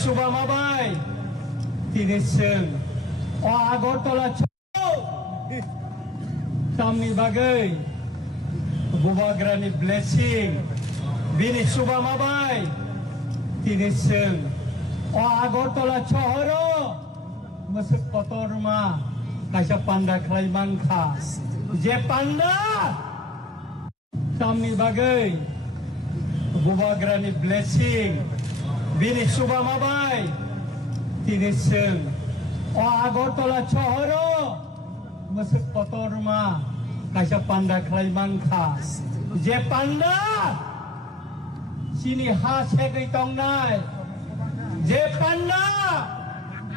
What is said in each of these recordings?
Subamabai, Tinisem, O Agortola Tamni Bagay, Bubagrani Blessing, Bini Subamabai, Tinisem, O Agortola Choro, Masuk Kotorma, Kaisa Panda Klaimangka, Je Panda, Tamni Bagay, Bubagrani Blessing, Bini Subamabai, Tinisem, O Agortola Choro, Masuk Kotorma, Kaisa Panda Klaimangka, Je Panda, Sini Ha Segai Tongnai, Je Panda,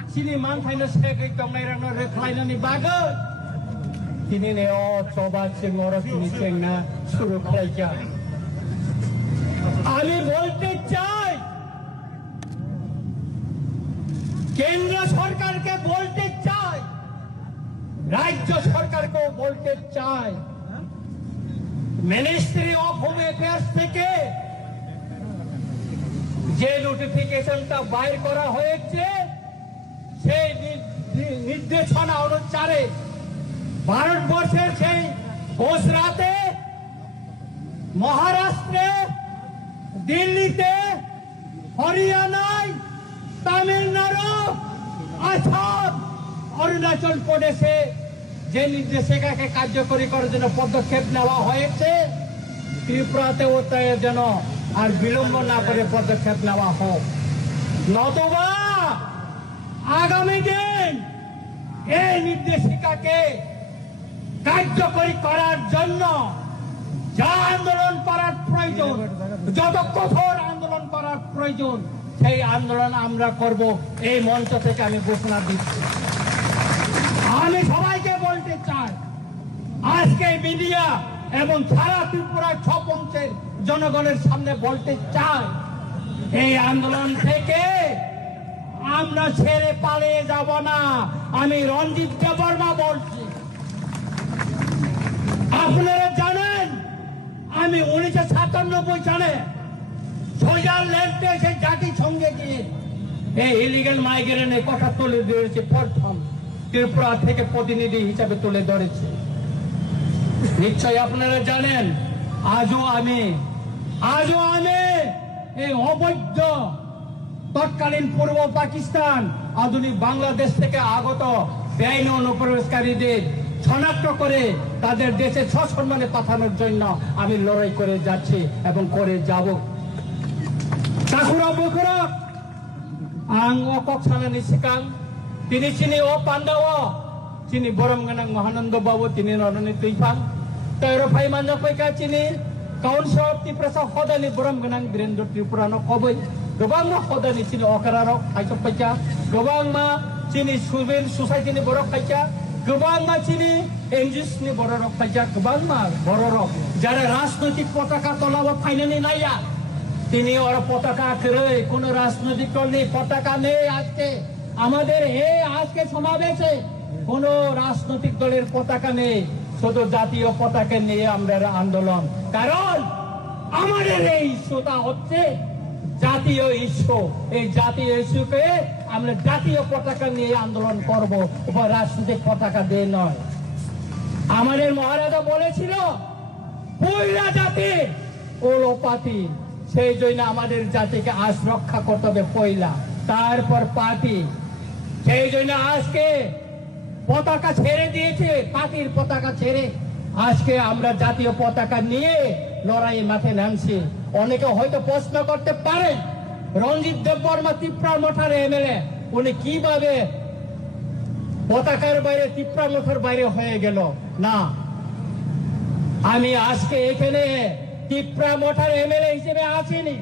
Sini Mangkaina Segai Tongnai Rana Reklainani Bagai, Tini Neo Coba Singora Tini Sengna Suruh Klaija. আমি বলতে চাই কেন্দ্র সরকারকে বলতে চাই রাজ্য সরকারকেও বলতে চাই মিনিস্ট্রি অফ হোম অ্যাফেয়ার্স থেকে যে নোটিফিকেশনটা বাইর করা হয়েছে সেই নির্দেশনা অনুসারে ভারতবর্ষের সেই গুজরাটে মহারাষ্ট্রে দিল্লিতে হরিয়ানায় তামিলনাড়ু আসাম অরুণাচল প্রদেশে যে নির্দেশিকাকে কার্যকরী করার জন্য পদক্ষেপ নেওয়া হয়েছে ত্রিপুরাতেও তাই যেন আর বিলম্ব না করে পদক্ষেপ নেওয়া হোক নতুবা আগামী দিন এই নির্দেশিকাকে কার্যকরী করার জন্য যা আন্দোলন করার প্রয়োজন যত কঠোর আন্দোলন করার প্রয়োজন সেই আন্দোলন আমরা করব এই মঞ্চ থেকে আমি ঘোষণা দিচ্ছি আমি সবাইকে বলতে চাই আজকে মিডিয়া এবং সারা ত্রিপুরার 6 পঞ্চের জনগণের সামনে বলতে চাই এই আন্দোলন থেকে আমরা ছেড়ে পালিয়ে যাব না আমি রঞ্জিত দেববর্মা বলছি আপনারা জানেন আমি 1997 সালে সুইজারল্যান্ডে এসে জাতিসংঘে গিয়ে এই ইলিগাল মাইগ্রেন্টের কথা তুলে ধরেছে প্রথম ত্রিপুরা থেকে প্রতিনিধি হিসাবে তুলে ধরেছে নিশ্চয়ই আপনারা জানেন আজও আমি এই অবৈধ তৎকালীন পূর্ব পাকিস্তান আধুনিক বাংলাদেশ থেকে আগত বেআইনি অনুপ্রবেশকারীদের শনাক্ত করে তাদের দেশে সসম্মানে পাঠানোর জন্য আমি লড়াই করে যাচ্ছি এবং করে যাব তাকুরা বকুরা আং অকক সানানি সিকাং তিনি চিনি ও পান্ডাও চিনি বরমগানাং মহানন্দ বাবু তিনি নরনি তুইফাং তৈরো ফাই মানজা পয়কা চিনি কাউন্সিল অফ ত্রিপুরা হদানি বরমগানাং বীরেন্দ্র ত্রিপুরানো কবই गोबां मा हदानि चिनि अकारारक खायसा फैसा गोबां मा चिनि सुबिन ससाइटिनि बरक खायसा गोबां मा चिनि एनजिओसनि बरक खायसा गोबां मा बरक যারা রাজনৈতিক পতাকা তলাব ফাইনালি নাইয়া তিনি ওর পতাকা করে কোন রাজনৈতিক দল নেই পতাকা নেই আজকে আমাদের এই আজকে সমাবেশে কোন রাজনৈতিক দলের পতাকা নেই শুধু জাতীয় পতাকা নিয়ে আমরা আন্দোলন কারণ আমাদের এই ইস্যুটা হচ্ছে জাতীয় ইস্যু এই জাতীয় ইস্যুকে আমরা জাতীয় পতাকা নিয়ে আন্দোলন করব উপর রাজনৈতিক পতাকা দিয়ে নয় আমাদের মহারাজা বলেছিল পয়লা জাতি ওলোপাতি সেই জন্য আমাদের জাতিকে আজ রক্ষা করতে হবে পয়লা তারপর পার্টি সেই জন্য আজকে পতাকা ছেড়ে দিয়েছে পার্টির পতাকা ছেড়ে আজকে আমরা জাতীয় পতাকা নিয়ে লড়াই মাঠে নামছি অনেকে হয়তো প্রশ্ন করতে পারে রঞ্জিত দেববর্মা ত্রিপুরা মঠার এমএলএ উনি কিভাবে পতাকার বাইরে ত্রিপুরা মঠার বাইরে হয়ে গেল না আমি আজকে এখানে ত্রিপুরা মঠার এমএলএ হিসেবে আসিনি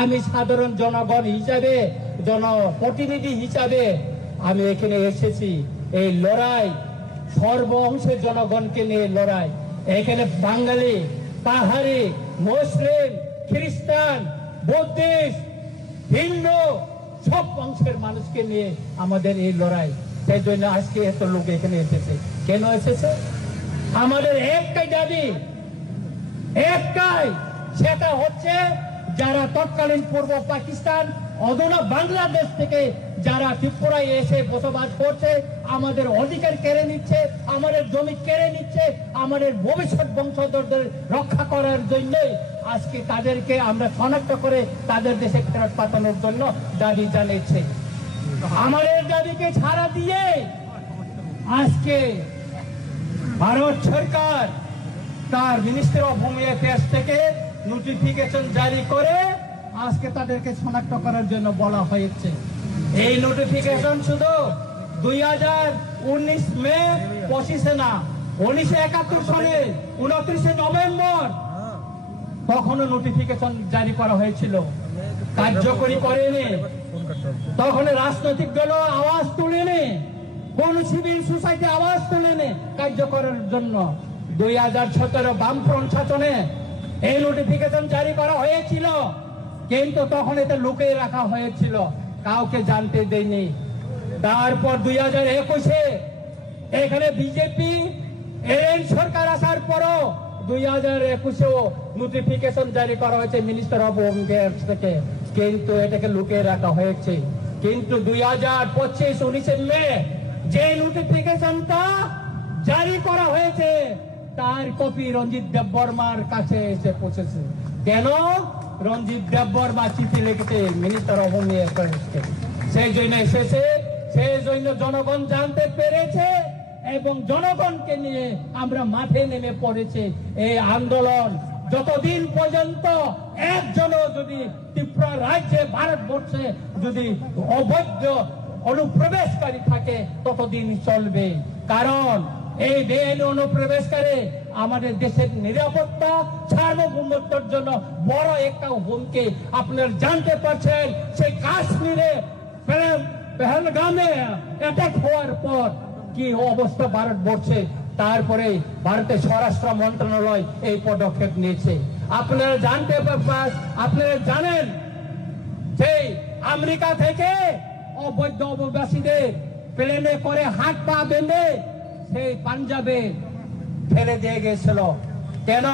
আমি সাধারণ জনগণ হিসাবে জনপ্রতিনিধি হিসাবে আমি এখানে এসেছি এই লড়াই সর্ব অংশের জনগণকে নিয়ে লড়াই এখানে বাঙালি পাহাড়ি মুসলিম খ্রিস্টান বৌদ্ধিস্ট হিন্দু সব অংশের মানুষকে নিয়ে আমাদের এই লড়াই সেই জন্য আজকে এত লোক এখানে এসেছে কেন এসেছে আমাদের একটাই দাবি একটাই সেটা হচ্ছে যারা তৎকালীন পূর্ব পাকিস্তান অদূরে বাংলাদেশ থেকে যারা ত্রিপুরায় এসে বসবাস করছে, আমাদের অধিকার কেড়ে নিচ্ছে, আমাদের জমি কেড়ে নিচ্ছে, আমাদের ভবিষ্যৎ বংশধরদের রক্ষা করার জন্যই আজকে তাদেরকে আমরা শনাক্ত করে তাদের দেশে ফেরত পাঠানোর জন্য দাবি জানিয়েছে। আমাদের দাবিকে ছাড়া দিয়ে আজকে ভারত সরকার তার মিনিস্টার অফ হোম অ্যাফেয়ার্স থেকে নোটিফিকেশন জারি করে আজকে তাদেরকে শনাক্ত করার জন্য বলা হয়েছে। এই নোটিফিকেশন শুধু 2019 মে 25 না, 1971 সালে 29 নভেম্বর তখনও নোটিফিকেশন জারি করা হয়েছিল, কার্যকরী করেনি। তখন রাজনৈতিক দল আওয়াজ তুলেনি, কোন সিভিল সোসাইটি আওয়াজ তুলেনি কার্যকরের জন্য। 2017 বামফ্রন্ট শাসনে এই নোটিফিকেশন জারি করা হয়েছিল, কিন্তু তখন এটা লুকিয়ে রাখা হয়েছিল, কাউকে জানতে দেয়নি। তারপর 2021-এ এখানে বিজেপি এর সরকার আসার পরও 2021-এও নোটিফিকেশন জারি করা হয়েছে মিনিস্টার অফ হোম অ্যাফেয়ার্স থেকে, কিন্তু এটাকে লুকিয়ে রাখা হয়েছে। কিন্তু 2025-19 মে যে নোটিফিকেশনটা জারি করা হয়েছে তার কপি রঞ্জিত দেববর্মার কাছে এসে পৌঁছেছে। কেন? রঞ্জিত দেববর্মা চিঠি লিখেছে মিনিস্টার অফ হোম অ্যাফেয়ার্সকে, সেই জন্য এসেছে, সেই জন্য জনগণ জানতে পেরেছে এবং জনগণকে নিয়ে আমরা মাঠে নেমে পড়েছে। এই আন্দোলন যতদিন পর্যন্ত একজনও যদি ত্রিপুরা রাজ্যে ভারতবর্ষে যদি অবৈধ অনুপ্রবেশকারী থাকে ততদিন চলবে। কারণ এই বেআইনি অনুপ্রবেশকারী আমাদের দেশের নিরাপত্তা সার্বভৌমত্বের জন্য বড় একটা হুমকি। আপনারা জানতে পারছেন সেই কাশ্মীরে পেহেলগামে অ্যাটাক হওয়ার পর কি অবস্থা ভারতবর্ষে, তারপরে ভারতের স্বরাষ্ট্র মন্ত্রণালয় এই পদক্ষেপ নিয়েছে। আপনারা জানেন সেই আমেরিকা থেকে অবৈধ অভিবাসীদের প্লেনে করে হাত পা বেঁধে সেই পাঞ্জাবে ফেলে দিয়ে গেছিল। কেন?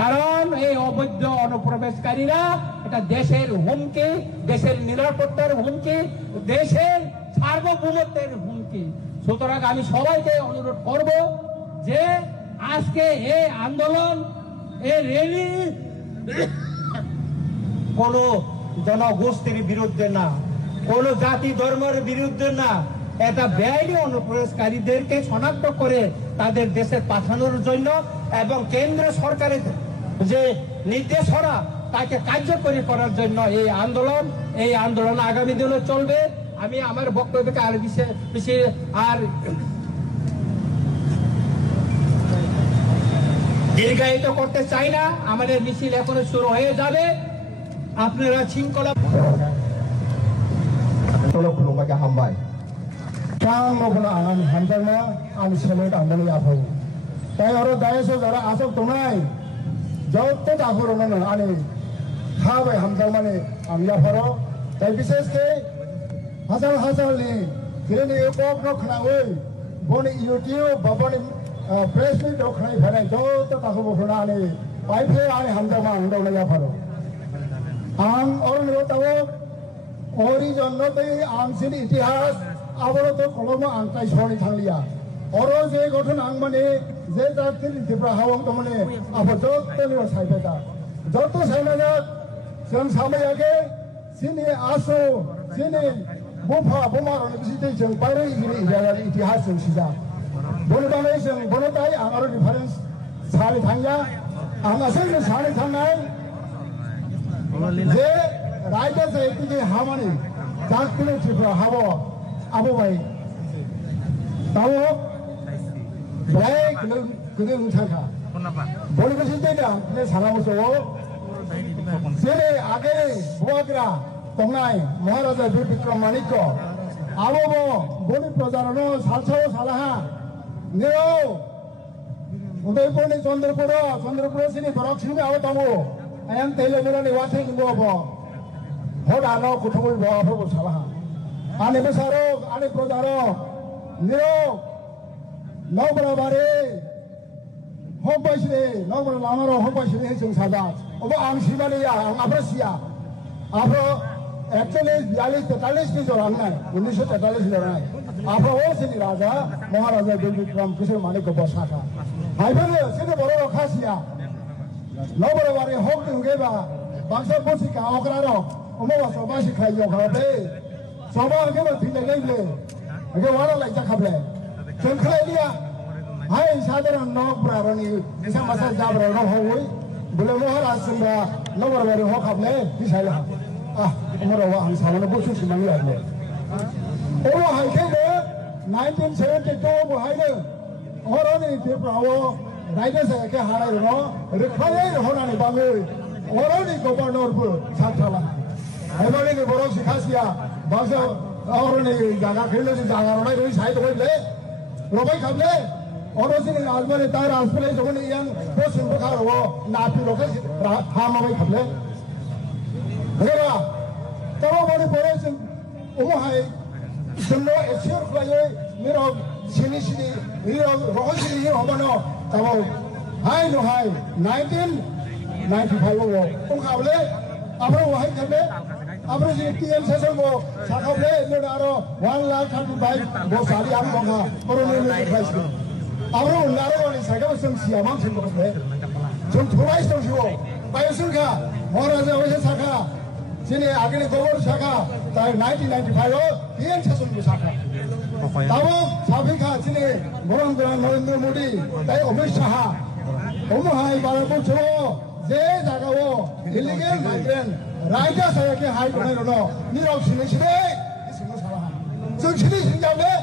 কারণ এই অবৈধ অনুপ্রবেশকারীরা এটা দেশের হুমকি, দেশের নিরাপত্তার হুমকি, দেশের সার্বভৌমত্বের হুমকি। সুতরাং আমি সবাইকে অনুরোধ করব যে আজকে এই আন্দোলন, এই র্যালি কোন জনগোষ্ঠীর বিরুদ্ধে না, কোন জাতি ধর্মের বিরুদ্ধে না, এটা বেআইনি অনুপ্রবেশকারীদেরকে শনাক্ত করে তাদের দেশে পাঠানোর জন্য এবং কেন্দ্র সরকারের যে নির্দেশনা তাকে কার্যকরী করার জন্য এই আন্দোলন আগামী দিনে চলবে। আমি আমার বক্তব্যকে আর বেশি আর দীর্ঘায়িত করতে চাই না। আমাদের মিছিল এখনো শুরু হয়ে যাবে। আপনারা শৃঙ্খলা खुलुमबाय हामबाय चां नखना आंनि हामजांना आंनि सेलेक्ट आंनि आफाव ताई आरो दायसो जरा आसक तनाय जत्तो दाखुरनो आंनि हाबाय हामजां माने आंनि आफारो ताई विशेष के हाजारनि गिरिनि कक नखनावै बनि इउटिउब बाबनि प्रेस मिट नखनाय फैनाय जत्तो दाखुरनो आंनि पाइपे आंनि हामजां मा आंनि आफारो आं अरनिबो तावो ओरी जन्नते आंसिन इतिहास आबरतो कलमो आंताय सनि थांलिया अरो जे गठन आं माने जे जातिन दिब्रा हावं तमने आबजत्तनि साइफेदा जत्तो साइनाया जों सामयागे सिनि आसो सिनि बुफा बुमारनि बिसिते जों बायरे इगिरि इतिहास जों सिजा बनदानै जों बनदाय आं आरो डिफारेन्स सारि थांया आं आसेन सारि थांनाय जे राइट से इतनी हामानी जातिनि त्रिपुरा हाबो आबो भाई तावो ब्रेक गदों थाखा बलि बसिते दा ने सारामसो जेरे आगे बुआग्रा तंनाय महाराजा वीर विक्रम माणिक्य आबो बलि प्रजारनो सालसाव सालाहा नेओ उदयपुरनि चंद्रपुर सिनि दरक सिनि आबो तावो आयां तेलमुरानि वाथे इंगो होदानो कुथुबुल बाफोरखौ सालाहा आनि बेसारो आनि प्रजारो निरो नौबराबारि हबाइसिनि नौबरा लामारो हबाइसिनि जों सादा अब आं सिबालिया आं आफ्रा सिया आफ्रो 41, 42, 43 की जो रंग है 1943 जो रंग आप वो से राजा महाराजा विक्रम किशोर मानिक को बसाता हाइबन से बड़ो खासिया न बड़ो बारे होक दुगे बा बांसा बोसी का ओकरा रो ओमो सोबा सिखाई ओकरा बे सोबा के बा थिले ले के वाला लाइजा खाबले चंखले लिया हाय साधारण नौक प्रारणी ऐसा मसा जाब रो होई बोले महाराज सिंगा न बड़ो बारे होक खाबले दिसाइला उमरो वा हम सामने बोसु सिमांग लाले ओ हाय के 1972 वो हाय ने और ने ते प्रावो राइडर से के हारा रो रिखाले होना ने बामे और ने गवर्नर को साथाला हेबले ने बरो सिखासिया बासो और ने जागा खेले से जागा रो ने साइड होले रोबाई खाबले और से आजमाने तार आसपले जने यंग पोसिन बखा रो नापी लोके हामाबाई खाबले हेबा तरो बने बरो से ओमो हाय जोंनो एसियर फ्लाइए निरो सिनि सिनि निरो रोहसिनि हिरो हबनो ताबो हाय नो हाय 1995 वो ओंखाबले आब्रो हाय खाबले आब्रो जे टीएम सेशन वो साखाबले ने आरो 1,35,000 वो सारी आम बखा कोरोना ने प्राइस आब्रो नारो वाली सागा सम सियामा से बखले जों थोराइस दं जिवो बायसुनखा महाराजा वैसे साखा जिने आगेनि गबर साखा ताय 1995 टीएम सेशन को साखा ताबो साफिखा जिने गरम गरम नरेंद्र मोदी ताय अमित शाह ओमहाय बाराको छो जे जागावो इलीगल माइग्रेंट राइटा सायाके हाय बनायनो निराव सिने सिने सिनो साला जों सिने सिनजाबले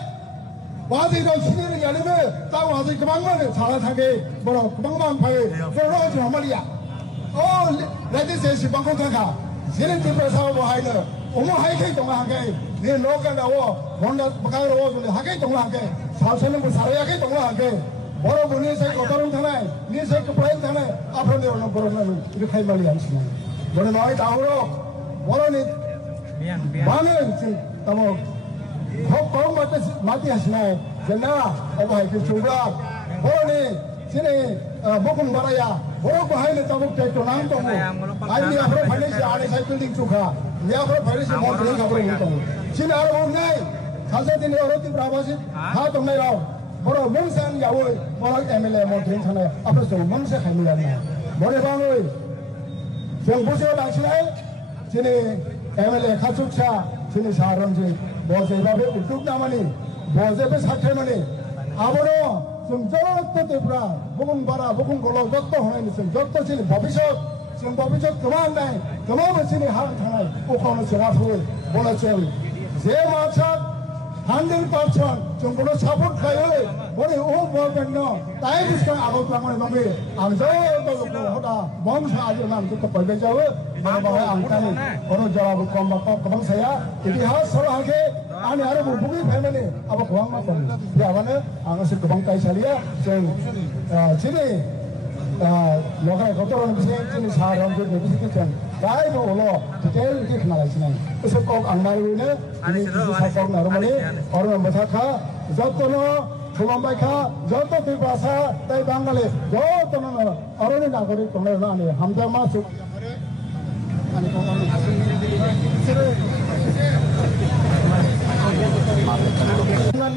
वाजि दं सिने रियानो ता वाजि गोबां माने साला थागे बर गोबां मान फागे जरो जो हमालिया ओ राइटा से सिबांखौ थाखा जिने तिब्रा साव बहायनो ओमो हायखै दं हागे ने नोगानावो होन्दा बगारो जोले हागे दं हागे सालसेनो बुसारायाखै दं हागे बरो बुनि से गतरम थानाय नि से कपड़ाय थानाय आपने ono बरनो रिखाय मालि आनसिना बरो नय दावरो बरोनि बानो तमो खब खब माति हासिनाय जेना अबहाय के सुब्रा बरोनि सिने बकुं बाराया बरो बहायनो तमो टेक्टो नाम दङ आइनि आपरो फाइनेन्स आने साइकेल दिं चुखा ने आपरो फाइनेन्स मन्थ्रि खाबरो दङ सिने आरो नै खासे दिनै अरति प्राबासि हा दंनाय राव बरो मंसान यावै बरो एमएलए मन्थ्रि थानाय आपरो जों मंसे खायनो बरे बाङै जों बुजियो दासिनाय दिनै एमएलए खासुकसा दिनै सारनजि बजेबाबे उद्योग नामानि बजेबे साथेमानि आबरो जों जत्त तेब्रा बुकुं बारा बुकुं गलो जत्त होनायनि जों जत्त दिनै भबिष्यत गोबां नाय गोबां मोनसेनि हा थानाय अखावनो सोराफै बला जों जे मानसा 100% जों कोनो सापर्ट खायो बरे ओ गभर्नमेन्टनो ताय बिस्का आगत लांनाय दंबे आं जत्त लोक हदा बंसा आजो नाम तो पयबे जावो बाहाय आं तानि कोनो जवाब कम गोबां साया इतिहास सराहाके आनि आरो बुगि फायमाने अब गोबां मा दं बेयावनो आं एसे गोबां कायसालिया जों दिनै लगा गतरन बिसे दिनै सारन जों बिसे जों दाय न'ल' डिटेल के खोनागासिनो एसे कक आंनायनो दिनै सापर नारमाने अरन बथाखा जत्तनो खुलुमबायखा जत्त तिब्रासा ताय बांगाली जत्तनो अरनि नागरिक दंना आनि हामजामा सुख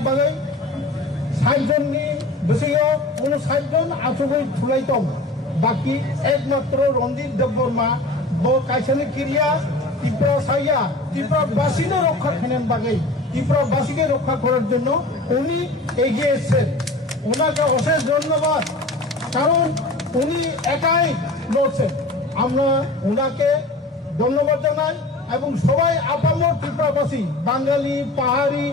बागै साइजननि बैसोआव कोनो साइजन आसुगै थुलाय दं बाकी एकमात्र रन्जित देबबर्मा ब कायसानि क्रिया ত্রিপুরা সাইয়া ত্রিপুরা বাসীদের রক্ষা খানেন বাগেই ত্রিপুরা বাসীকে রক্ষা করার জন্য উনি এগিয়ে এসেছেন ওনাকে অশেষ ধন্যবাদ কারণ উনি একাই লড়ছেন আমরা ওনাকে ধন্যবাদ জানাই এবং সবাই আপামর ত্রিপুরাবাসী বাঙালি পাহাড়ি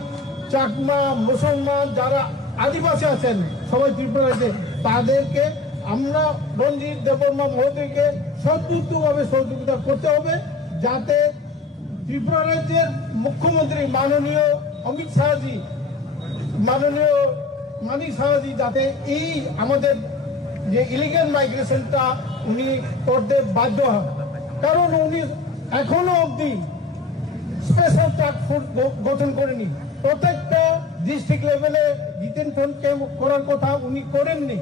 চাকমা মুসলমান যারা আদিবাসী আছেন সবাই ত্রিপুরাতে তাদেরকে আমরা রঞ্জিত দেববর্মা মহোদয়কে সদ্যুতভাবে সহযোগিতা করতে হবে যাতে ত্রিপুরা রাজ্যের মুখ্যমন্ত্রী মাননীয় অমিত শাহজি মাননীয় মানিক শাহজি যাতে এই আমাদের যে ইলিগাল মাইগ্রেশনটা উনি করতে বাধ্য হন কারণ উনি এখনো অবধি স্পেশাল টাস্ক ফোর্স গঠন করেনি প্রত্যেকটা ডিস্ট্রিক্ট লেভেলে ডিটেনশন ক্যাম্প করার কথা উনি করেননি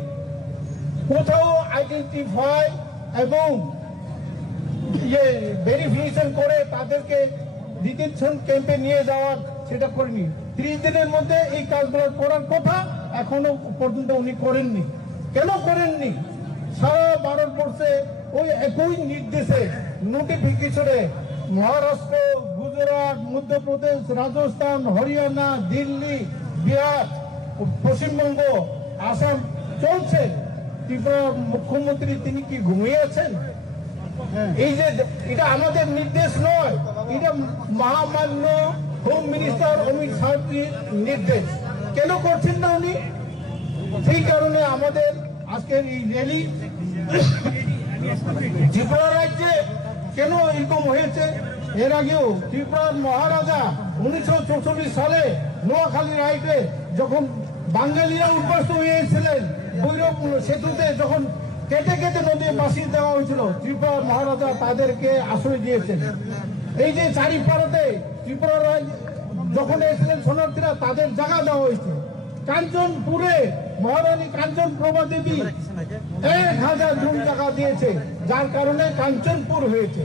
কোথাও আইডেন্টিফাই এবং ভেরিফিকেশন করে তাদেরকে ডিটেনশন ক্যাম্পে নিয়ে যাওয়ার সেটা করেনি। 30 দিনের মধ্যে এই কাজগুলো করার কথা এখনো পর্যন্ত উনি করেননি। কেন করেননি? সারা ভারতবর্ষে ওই একই নির্দেশে নোটিফিকেশনে মহারাষ্ট্র, গুজরাট, মধ্যপ্রদেশ, রাজস্থান, হরিয়ানা, দিল্লি, বিহার, পশ্চিমবঙ্গ, আসাম চলছে। ত্রিপুরা মুখ্যমন্ত্রী তিনি কি ঘুমিয়ে আছেন? এই যে এটা আমাদের নির্দেশ নয়, এটা মহামান্য হোম মিনিস্টার অমিত শাহের নির্দেশ। কেন করছেন না উনি? সেই কারণে আমাদের আজকের এই র্যালি। ত্রিপুরা রাজ্যে কেন এরকম হয়েছে? এর আগেও ত্রিপুরার মহারাজা 1944 সালে নোয়াখালী রাইটে যখন বাঙালিরা উদ্বাস্ত হয়েছিলেন, ভৈরব সেতুতে যখন কেটে কেটে নদী বাসিয়ে দেওয়া হয়েছিল, ত্রিপুরার মহারাজা তাদেরকে আশ্রয় দিয়েছেন। এই যে চারিপাড়াতে ত্রিপুরা রাজ্য যখন এসেছিলেন শরণার্থীরা, তাদের জায়গা দেওয়া হয়েছে। কাঞ্চনপুরে মহারানী কাঞ্চন প্রভা দেবী 1000 জন টাকা দিয়েছে, যার কারণে কাঞ্চনপুর হয়েছে।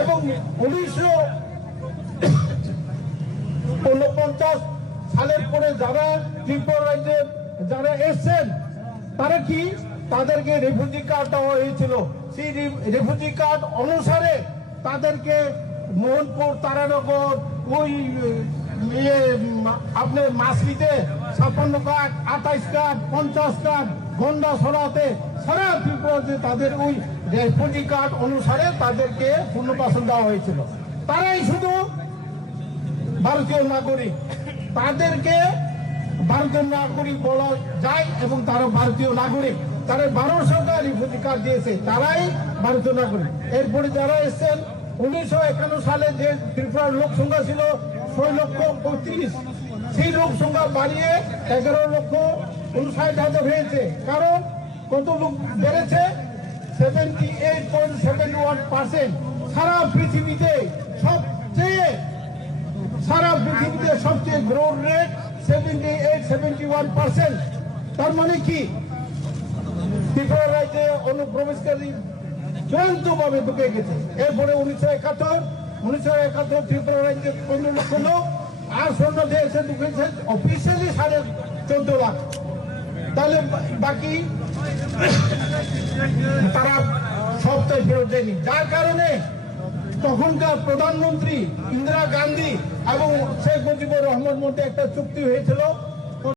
এবং 1949 সালের পরে যারা ত্রিপুরা রাজ্যে যারা এসছেন, তারা কি তাদেরকে রেফিউজি কার্ড দেওয়া হয়েছিল। সেই রেফিউজি কার্ড অনুসারে তাদেরকে মোহনপুর, তারানগর, ওই আপনার মাসলিতে 56 কার্ড, 28 কার্ড, 50 কার্ড, গন্ডা সরাতে সারা ত্রিপুরাতে তাদের ওই রেফিউজি কার্ড অনুসারে তাদেরকে পুনর্বাসন দেওয়া হয়েছিল। তারাই শুধু ভারতীয় নাগরিক, তাদেরকে ভারতীয় নাগরিক বলা যায় এবং তারা ভারতীয় নাগরিক। তারা 1200টা রিফিউজি কার্ড দিয়েছে, তারাই ভারতীয় নাগরিক। এরপরে যারা এসছেন 1951 সালে যে ত্রিপুরার লোক সংখ্যা ছিল 6,35,000, সেই লোক সংখ্যা বাড়িয়ে 11,59,000 হয়েছে। কারণ কত লোক বেড়েছে? 78.71%। সারা পৃথিবীতে সবচেয়ে গ্রোথ রেট 78-71%। তার মানে কি? ত্রিপুরা রাজ্যে অনুপ্রবেশকারী চূড়ান্তভাবে ঢুকে গেছে। এরপরে 1971 ত্রিপুরা রাজ্যে 15 লক্ষ লোক, আর শরণার্থী এসে ঢুকেছে অফিসিয়ালি 14.5 লাখ। তাহলে বাকি তারা সবটাই ফেরত দেয়নি। যার কারণে তখনকার প্রধানমন্ত্রী ইন্দিরা গান্ধী এবং শেখ মুজিবুর রহমানের মধ্যে একটা চুক্তি হয়েছিল